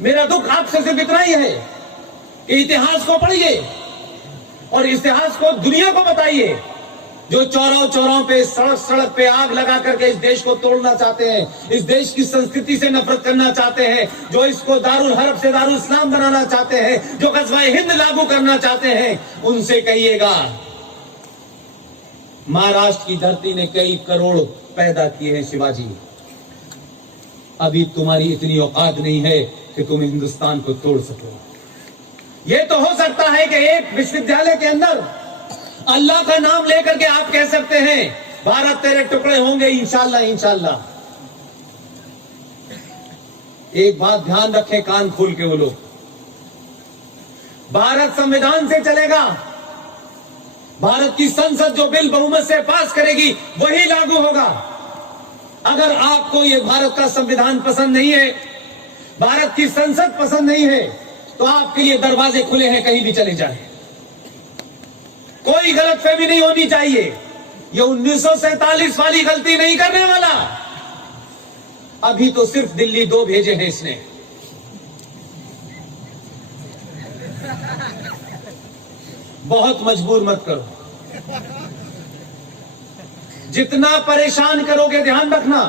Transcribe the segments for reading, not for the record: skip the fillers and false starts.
मेरा दुख आपसे सिर्फ इतना ही है कि इतिहास को पढ़िए और इतिहास को दुनिया को बताइए। जो चौराहों चौराहों पे, सड़क सड़क पे आग लगा करके इस देश को तोड़ना चाहते हैं, इस देश की संस्कृति से नफरत करना चाहते हैं, जो इसको दारुल हर्ब से दारुल इस्लाम बनाना चाहते हैं, जो ग़ज़वा-ए हिंद लागू करना चाहते हैं, उनसे कहिएगा महाराष्ट्र की धरती ने कई करोड़ पैदा किए हैं शिवाजी, अभी तुम्हारी इतनी औकात नहीं है कि तुम हिंदुस्तान को तोड़ सको। यह तो हो सकता है कि एक विश्वविद्यालय के अंदर अल्लाह का नाम लेकर के आप कह सकते हैं भारत तेरे टुकड़े होंगे इंशाल्लाह इंशाल्लाह। एक बात ध्यान रखें कान खोल के वो लोग, भारत संविधान से चलेगा। भारत की संसद जो बिल बहुमत से पास करेगी वही लागू होगा। अगर आपको ये भारत का संविधान पसंद नहीं है, भारत की संसद पसंद नहीं है, तो आपके लिए दरवाजे खुले हैं, कहीं भी चले जाएं। कोई गलतफहमी नहीं होनी चाहिए। ये 1947 वाली गलती नहीं करने वाला। अभी तो सिर्फ दिल्ली 2 भेजे हैं इसने। बहुत मजबूर मत करो। जितना परेशान करोगे ध्यान रखना,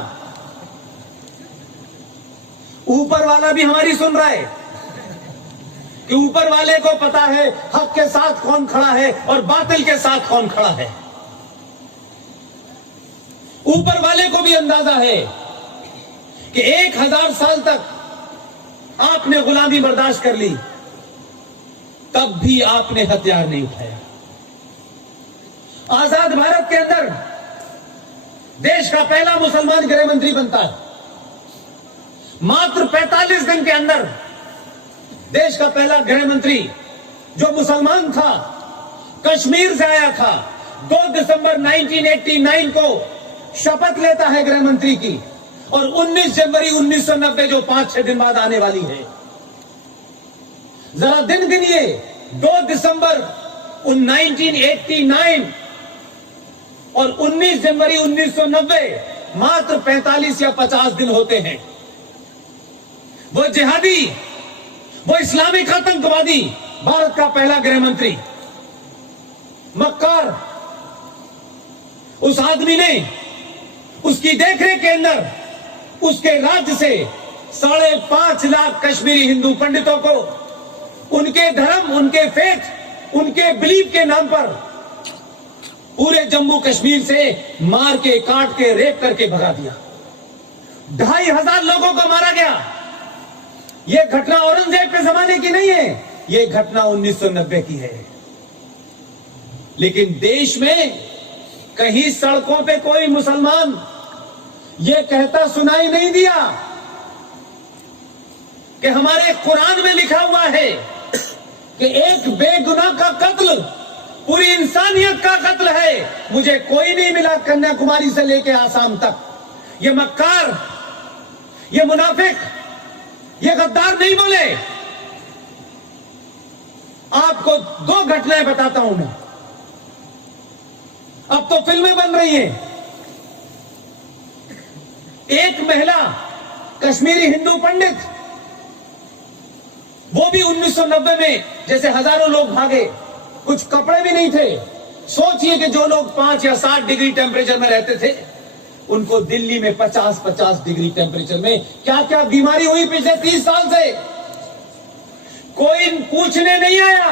ऊपर वाला भी हमारी सुन रहा है कि ऊपर वाले को पता है हक के साथ कौन खड़ा है और बातिल के साथ कौन खड़ा है। ऊपर वाले को भी अंदाजा है कि 1000 साल तक आपने गुलामी बर्दाश्त कर ली, तब भी आपने हथियार नहीं उठाया। आजाद भारत के अंदर देश का पहला मुसलमान गृह मंत्री बनता है। मात्र 45 दिन के अंदर देश का पहला गृह मंत्री जो मुसलमान था, कश्मीर से आया था, 2 दिसंबर 1989 को शपथ लेता है गृह मंत्री की, और 19 जनवरी 1990 जो 5-6 दिन बाद आने वाली है। जरा दिन गिनिए, 2 दिसंबर 1989 और 19 जनवरी 1990 मात्र 45 या 50 दिन होते हैं। वो जिहादी, वो इस्लामिक आतंकवादी, भारत का पहला गृह मंत्री, मक्कार, उस आदमी ने उसकी देखरेख के अंदर उसके राज्य से 5.5 लाख कश्मीरी हिंदू पंडितों को उनके धर्म, उनके फेथ, उनके बिलीफ के नाम पर पूरे जम्मू कश्मीर से मार के, काट के, रेप करके भगा दिया। 2500 लोगों को मारा गया। यह घटना औरंगजेब के जमाने की नहीं है, यह घटना 1990 की है। लेकिन देश में कहीं सड़कों पे कोई मुसलमान यह कहता सुनाई नहीं दिया कि हमारे कुरान में लिखा हुआ है कि एक बेगुनाह का कत्ल पूरी इंसानियत का कत्ल है। मुझे कोई नहीं मिला कन्याकुमारी से लेकर आसाम तक। ये मक्कार, ये मुनाफिक, ये गद्दार नहीं बोले। आपको 2 घटनाएं बताता हूं मैं। अब तो फिल्में बन रही हैं। एक महिला कश्मीरी हिंदू पंडित, वो भी 1990 में जैसे हजारों लोग भागे, कुछ कपड़े भी नहीं थे। सोचिए कि जो लोग 5 या 7 डिग्री टेम्परेचर में रहते थे, उनको दिल्ली में 50-50 डिग्री टेम्परेचर में क्या क्या बीमारी हुई पिछले 30 साल से, कोई पूछने नहीं आया।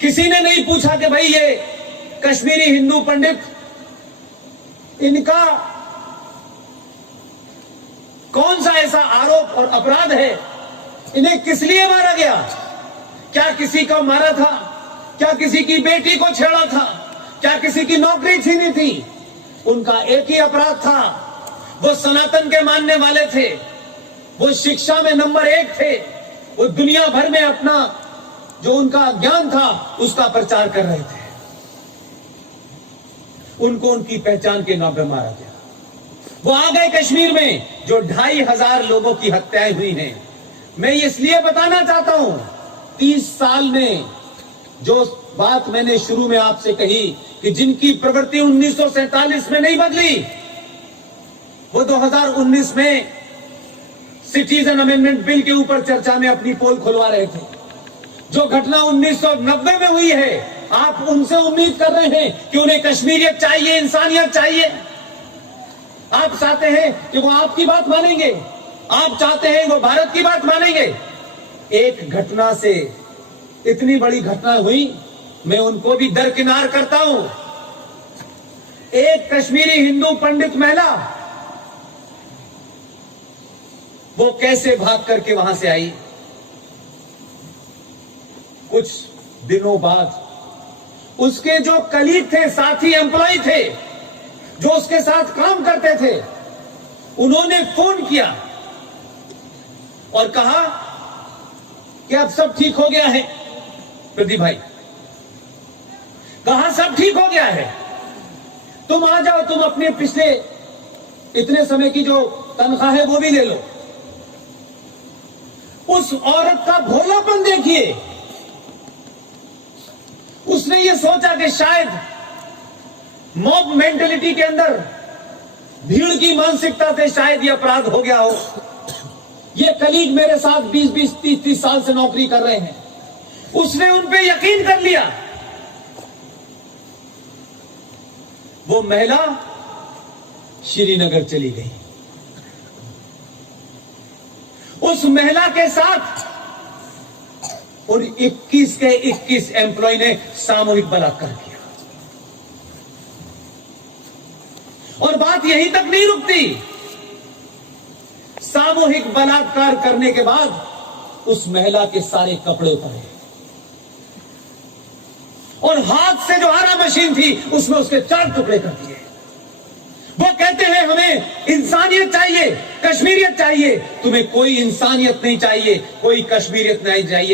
किसी ने नहीं पूछा कि भाई ये कश्मीरी हिंदू पंडित, इनका कौन सा ऐसा आरोप और अपराध है, इन्हें किस लिए मारा गया, क्या किसी को मारा था, क्या किसी की बेटी को छेड़ा था, क्या किसी की नौकरी छीनी थी। उनका एक ही अपराध था, वो सनातन के मानने वाले थे, वो शिक्षा में नंबर 1 थे, वो दुनिया भर में अपना जो उनका ज्ञान था उसका प्रचार कर रहे थे। उनको उनकी पहचान के नाम पर मारा गया। वो आ गए कश्मीर में जो 2500 लोगों की हत्याएं हुई हैं। मैं इसलिए बताना चाहता हूं, 30 साल में जो बात मैंने शुरू में आपसे कही कि जिनकी प्रवृत्ति 1947 में नहीं बदली, वो 2019 में सिटीजन अमेंडमेंट बिल के ऊपर चर्चा में अपनी पोल खुलवा रहे थे। जो घटना 1990 में हुई है, आप उनसे उम्मीद कर रहे हैं कि उन्हें कश्मीरियत चाहिए, इंसानियत चाहिए। आप चाहते हैं कि वो आपकी बात मानेंगे, आप चाहते हैं वो भारत की बात मानेंगे। एक घटना से इतनी बड़ी घटना हुई, मैं उनको भी दरकिनार करता हूं। एक कश्मीरी हिंदू पंडित महिला, वो कैसे भाग करके वहां से आई। कुछ दिनों बाद उसके जो कलीग थे, साथी एम्प्लॉय थे, जो उसके साथ काम करते थे, उन्होंने फोन किया और कहा कि अब सब ठीक हो गया है प्रदीप भाई, कहा सब ठीक हो गया है, तुम आ जाओ, तुम अपने पिछले इतने समय की जो तनख्वाह है वो भी ले लो। उस औरत का भोलापन देखिए। उसने ये सोचा कि शायद मॉब मेंटेलिटी के अंदर, भीड़ की मानसिकता से शायद ये अपराध हो गया हो। ये कलीग मेरे साथ 20-20, 30-30 साल से नौकरी कर रहे हैं। उसने उन पे यकीन कर लिया। वो महिला श्रीनगर चली गई। उस महिला के साथ और 21 के 21 एम्प्लॉय ने सामूहिक बलात्कार किया। और बात यहीं तक नहीं रुकती। सामूहिक बलात्कार करने के बाद उस महिला के सारे कपड़े उतारे और हाथ से जो आरा मशीन थी उसमें उसके 4 टुकड़े कर दिए। वो कहते हैं हमें इंसानियत चाहिए, कश्मीरियत चाहिए। तुम्हें कोई इंसानियत नहीं चाहिए, कोई कश्मीरियत नहीं चाहिए।